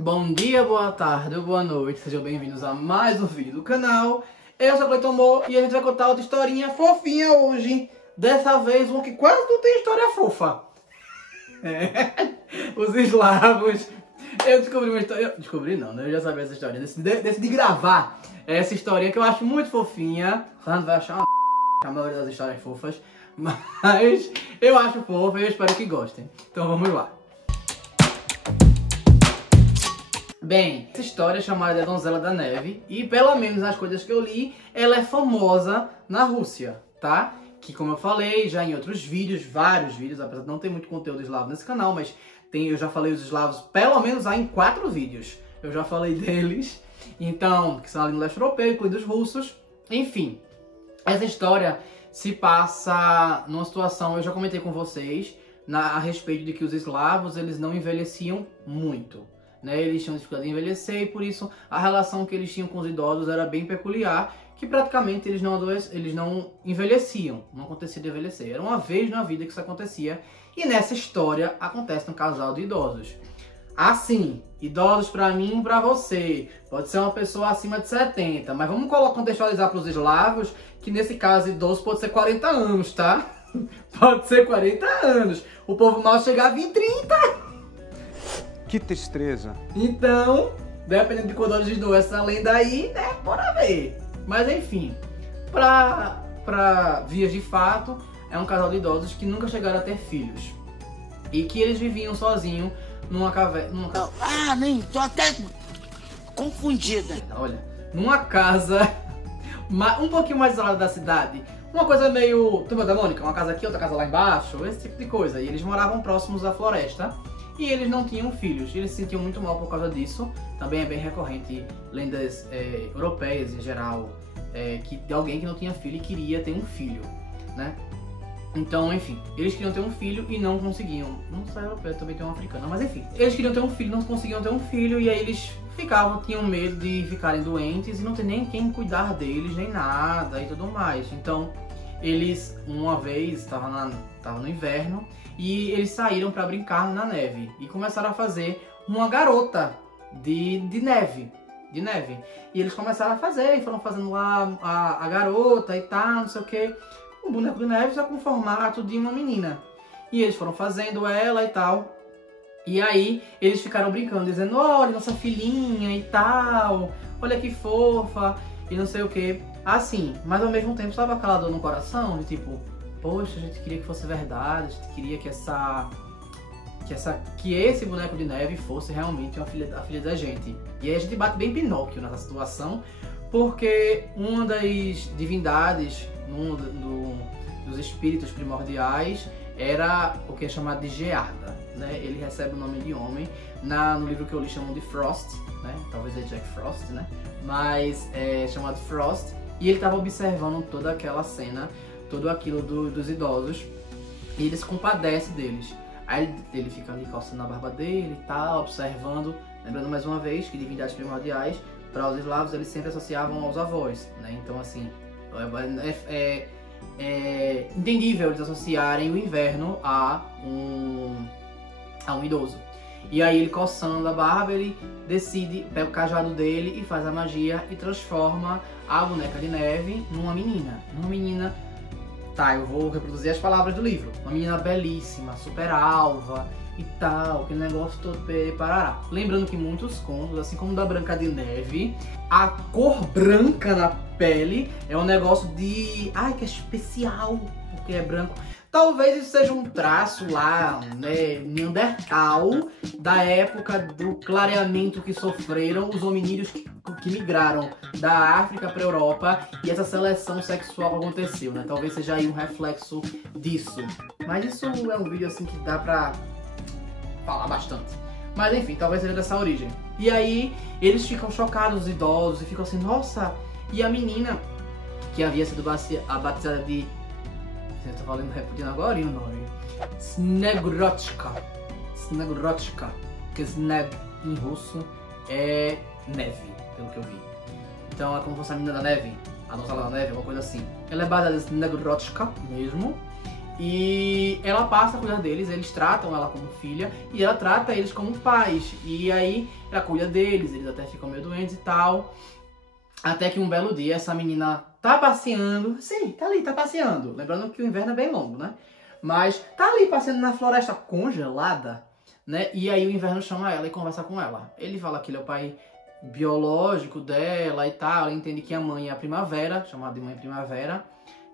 Bom dia, boa tarde ou boa noite, sejam bem-vindos a mais um vídeo do canal. Eu sou o Cleiton Mo e a gente vai contar outra historinha fofinha hoje. Dessa vez, uma que quase não tem história fofa. Os eslavos. Eu descobri uma história... Descobri não, né? Eu já sabia essa história. Decidi gravar essa historinha que eu acho muito fofinha. O Fernando vai achar uma a maioria das histórias fofas. Mas eu acho fofa e eu espero que gostem. Então vamos lá. Bem, essa história é chamada de A Donzela da Neve e, pelo menos nas coisas que eu li, ela é famosa na Rússia, tá? Que, como eu falei já em outros vídeos, vários vídeos, apesar de não ter muito conteúdo eslavo nesse canal, mas eu já falei os eslavos pelo menos em 4 vídeos. Eu já falei deles, então, que são ali no leste europeu, incluindo os russos. Enfim, essa história se passa numa situação, eu já comentei com vocês, a respeito de que os eslavos, eles não envelheciam muito. Eles tinham dificuldade em envelhecer e por isso a relação que eles tinham com os idosos era bem peculiar, que praticamente eles não envelheciam, não acontecia de envelhecer. Era uma vez na vida que isso acontecia e nessa história acontece um casal de idosos. Assim, idosos pra mim e pra você, pode ser uma pessoa acima de 70, mas vamos contextualizar para os eslavos que nesse caso idoso pode ser 40 anos, tá? Pode ser 40 anos, o povo mal chegava em 30. Que tristeza. Então, dependendo de quando eles doam essa lenda aí, né, bora ver. Mas enfim, pra vias de fato, é um casal de idosos que nunca chegaram a ter filhos. E que eles viviam sozinhos numa caverna... Nem, tô até confundida. Olha, numa casa um pouquinho mais isolada da cidade. Uma coisa meio Turma da Mônica, uma casa aqui, outra casa lá embaixo, esse tipo de coisa. E eles moravam próximos à floresta. E eles não tinham filhos, eles se sentiam muito mal por causa disso. Também é bem recorrente lendas europeias em geral, que de alguém que não tinha filho e queria ter um filho, né? Então, enfim, eles queriam ter um filho e não conseguiam. Não só europeu, também tem um africano, mas enfim. Eles queriam ter um filho, não conseguiam ter um filho e aí eles tinham medo de ficarem doentes e não ter nem quem cuidar deles, nem nada e tudo mais. Então, eles, uma vez, estavam no inverno, e eles saíram para brincar na neve e começaram a fazer uma garota de neve. E eles começaram a fazer e foram fazendo lá a garota e tal, não sei o que. Um boneco de neve só com o formato de uma menina. E eles foram fazendo ela e tal. E aí eles ficaram brincando, dizendo, olha, nossa filhinha e tal, olha que fofa e não sei o que. Assim, mas ao mesmo tempo estava aquela dor no coração, de tipo... Poxa, a gente queria que fosse verdade, a gente queria que esse boneco de neve fosse realmente a filha da gente. E aí a gente bate bem Pinóquio nessa situação, porque uma das divindades, dos espíritos primordiais, era o que é chamado de Gearda, né? Ele recebe o nome de homem, no livro que eu li chamam de Frost, né? Talvez é Jack Frost, né? Mas é chamado Frost, e ele estava observando toda aquela cena, tudo aquilo dos idosos, e ele se compadece deles. Aí ele fica ali coçando a barba dele e tal, observando, lembrando mais uma vez que divindades primordiais, para os eslavos eles sempre associavam aos avós, né? Então assim, é entendível eles associarem o inverno a um idoso. E aí ele coçando a barba, ele decide, pega o cajado dele e faz a magia e transforma a boneca de neve numa menina. Tá, eu vou reproduzir as palavras do livro. Uma menina belíssima, super alva e tal, aquele negócio todo parará. Lembrando que muitos contos, assim como o da Branca de Neve, a cor branca na pele é um negócio que é especial, porque é branco. Talvez isso seja um traço lá, né, neandertal, da época do clareamento que sofreram os hominídeos que migraram da África para a Europa e essa seleção sexual aconteceu, né? Talvez seja aí um reflexo disso. Mas isso é um vídeo assim que dá pra falar bastante. Mas enfim, talvez seja dessa origem. E aí eles ficam chocados, os idosos, e ficam assim, nossa! E a menina, que havia sido batizada de... Eu tô falando, repetindo agora o nome. Snegurochka, porque Sneg em russo é neve, pelo que eu vi. Então é como se fosse a menina da neve, a Donzela da Neve, alguma coisa assim. Ela é baseada em Snegurochka mesmo. E ela passa a cuidar deles, eles tratam ela como filha e ela trata eles como pais. E aí ela cuida deles, eles até ficam meio doentes e tal. Até que um belo dia essa menina tá passeando, sim, tá ali, tá passeando. Lembrando que o inverno é bem longo, né? Mas tá ali passeando na floresta congelada, né? E aí o inverno chama ela e conversa com ela. Ele fala que ele é o pai biológico dela e tal. Ela entende que a mãe é a primavera, chamada de mãe primavera.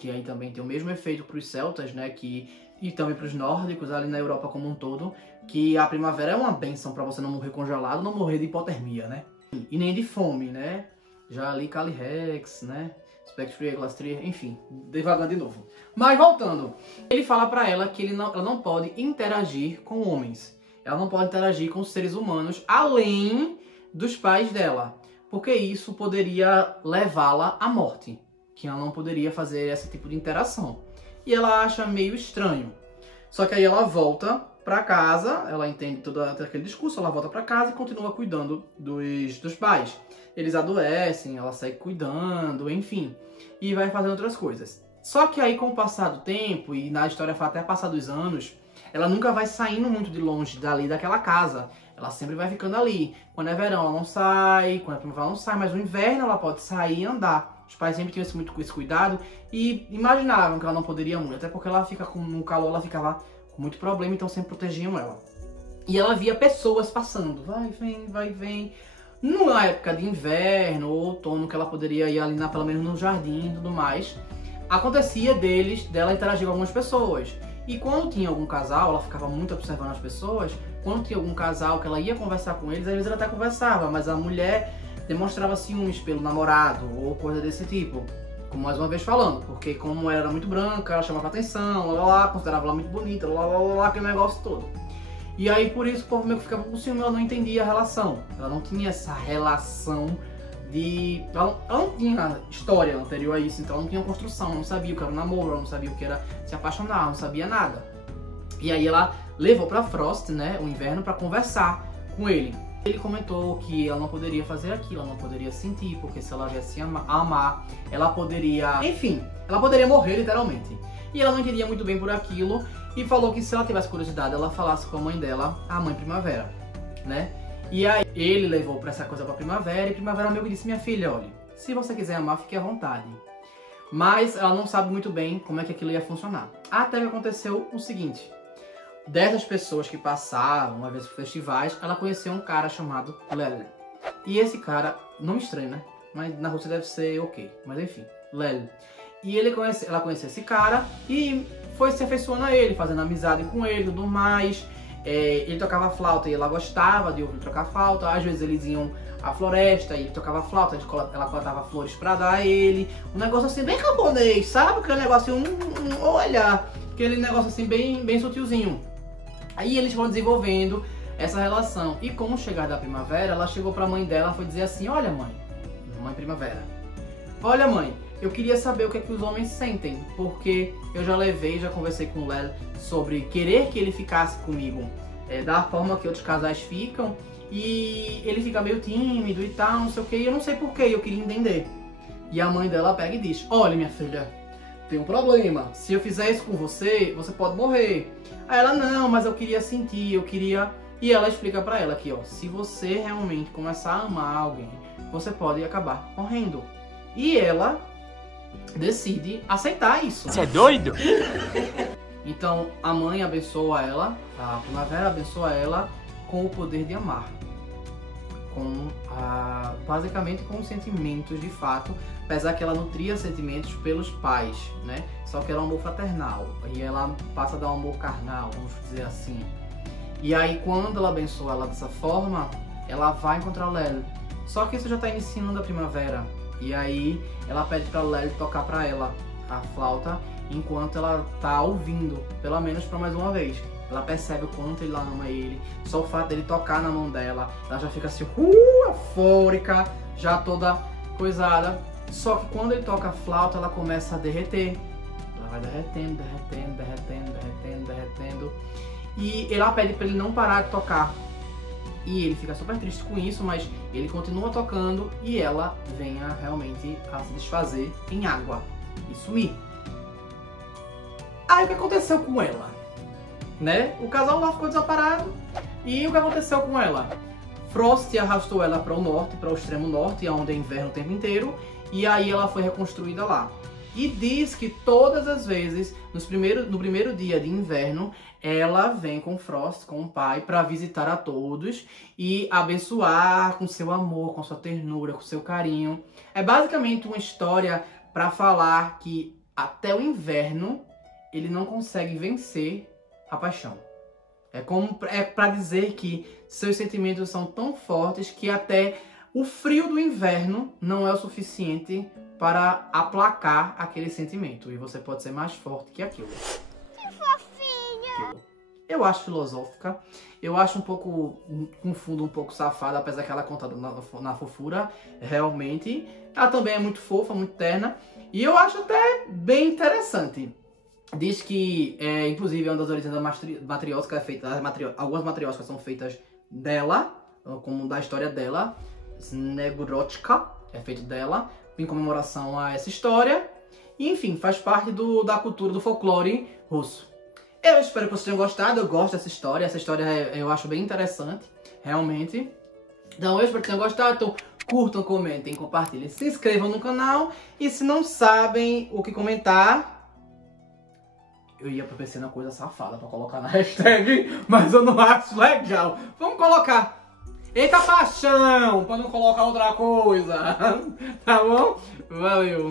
Que aí também tem o mesmo efeito para os celtas, né? E também para os nórdicos, ali na Europa como um todo. Que a primavera é uma bênção para você não morrer congelado, não morrer de hipotermia, né? E nem de fome, né? Já ali Calyrex, né? Spectria, Glastria, enfim, devagando de novo. Mas voltando, ele fala para ela que ela não pode interagir com homens. Ela não pode interagir com seres humanos além dos pais dela. Porque isso poderia levá-la à morte. Que ela não poderia fazer esse tipo de interação. E ela acha meio estranho. Só que aí ela volta pra casa, ela entende todo aquele discurso, ela volta pra casa e continua cuidando dos pais. Eles adoecem, ela segue cuidando, enfim. E vai fazendo outras coisas. Só que aí com o passar do tempo, e na história fala até passar dos anos, ela nunca vai saindo muito de longe dali daquela casa. Ela sempre vai ficando ali. Quando é verão ela não sai, quando é primavera ela não sai, mas no inverno ela pode sair e andar. Os pais sempre tinham esse cuidado e imaginavam que ela não poderia muito, até porque ela fica no calor, ela ficava com muito problema, então sempre protegiam ela. E ela via pessoas passando, vai, vem. Numa época de inverno ou outono, que ela poderia ir ali pelo menos no jardim e tudo mais, acontecia dela interagir com algumas pessoas. E quando tinha algum casal, ela ficava muito observando as pessoas, quando tinha algum casal que ela ia conversar com eles, às vezes ela até conversava, mas a mulher demonstrava ciúmes pelo namorado ou coisa desse tipo. Como mais uma vez falando, porque como ela era muito branca, ela chamava atenção, considerava ela muito bonita, aquele negócio todo. E aí por isso o povo meio que ficava com ciúme, ela não entendia a relação. Ela não tinha essa relação de... Ela não tinha história anterior a isso, então ela não tinha construção, não sabia o que era um namoro, ela não sabia o que era se apaixonar, não sabia nada. E aí ela levou pra Frost, né, o inverno, pra conversar com ele. Ele comentou que ela não poderia fazer aquilo, ela não poderia sentir, porque se ela viesse amar, ela poderia... Enfim, ela poderia morrer, literalmente. E ela não entendia muito bem por aquilo, e falou que se ela tivesse curiosidade, ela falasse com a mãe dela, a mãe primavera, né? E aí ele levou pra essa coisa pra primavera, e primavera meio que disse, minha filha, olha, se você quiser amar, fique à vontade. Mas ela não sabe muito bem como é que aquilo ia funcionar. Até que aconteceu o seguinte... Dessas pessoas que passavam uma vez por festivais, ela conheceu um cara chamado Lel. E esse cara, nome estranho, né? Mas na Rússia deve ser ok. Mas enfim, Lel. E ela conheceu esse cara e foi se afeiçoando a ele, fazendo amizade com ele e tudo mais. Ele tocava flauta e ela gostava de ouvir tocar flauta. Às vezes eles iam à floresta e ele tocava flauta, ela coletava flores pra dar a ele. Um negócio assim bem camponês, sabe? Aquele negócio olha, aquele negócio assim bem sutilzinho. Aí eles foram desenvolvendo essa relação. E com o chegar da primavera, ela chegou pra mãe dela e foi dizer assim, olha mãe primavera, olha mãe, eu queria saber o que é que os homens sentem, porque eu já conversei com o Lel sobre querer que ele ficasse comigo da forma que outros casais ficam, e ele fica meio tímido e tal, não sei o que, e eu não sei porquê, eu queria entender. E a mãe dela pega e diz, olha minha filha, tem um problema, se eu fizer isso com você, você pode morrer. Aí ela, não, mas eu queria sentir, eu queria... E ela explica pra ela que, ó, se você realmente começar a amar alguém, você pode acabar morrendo. E ela decide aceitar isso. Você é doido? Então a mãe abençoa ela, a primavera abençoa ela com o poder de amar. Basicamente com sentimentos de fato, apesar que ela nutria sentimentos pelos pais, né? Só que era um amor fraternal, e ela passa a dar um amor carnal, vamos dizer assim. E aí quando ela abençoa ela dessa forma, ela vai encontrar o Lel. Só que isso já está iniciando a primavera, e aí ela pede para o Lel tocar para ela a flauta, enquanto ela tá ouvindo, pelo menos para mais uma vez. Ela percebe o quanto ele ama ele, só o fato dele tocar na mão dela, ela já fica assim, eufórica, já toda coisada. Só que quando ele toca a flauta, ela começa a derreter. Ela vai derretendo. E ela pede para ele não parar de tocar. E ele fica super triste com isso, mas ele continua tocando e ela venha realmente a se desfazer em água e sumir. Aí o que aconteceu com ela? Né? O casal lá ficou desamparado. E o que aconteceu com ela? Frost arrastou ela para o norte, para o extremo norte, onde é inverno o tempo inteiro. E aí ela foi reconstruída lá. E diz que todas as vezes, no primeiro dia de inverno, ela vem com Frost, com o pai, para visitar a todos e abençoar com seu amor, com sua ternura, com seu carinho. É basicamente uma história para falar que até o inverno ele não consegue vencer a paixão. É para dizer que seus sentimentos são tão fortes que até o frio do inverno não é o suficiente para aplacar aquele sentimento. E você pode ser mais forte que aquilo. Que fofinha! Eu acho filosófica. Eu acho um pouco, com fundo um pouco safada, apesar que ela é contada na fofura, realmente. Ela também é muito fofa, muito terna. E eu acho até bem interessante. Diz que, inclusive, é uma das origens da matriótica é feita... Algumas matrióticas são feitas dela, como da história dela. Snegurochka é feito dela, em comemoração a essa história. E, enfim, faz parte da cultura, do folclore russo. Eu espero que vocês tenham gostado. Eu gosto dessa história. Essa história eu acho bem interessante, realmente. Então eu espero que tenham gostado. Então curtam, comentem, compartilhem, se inscrevam no canal. E se não sabem o que comentar... Eu ia pensar na coisa safada pra colocar na hashtag, mas eu não acho legal. Vamos colocar Eita Paixão, pra não colocar outra coisa. Tá bom? Valeu.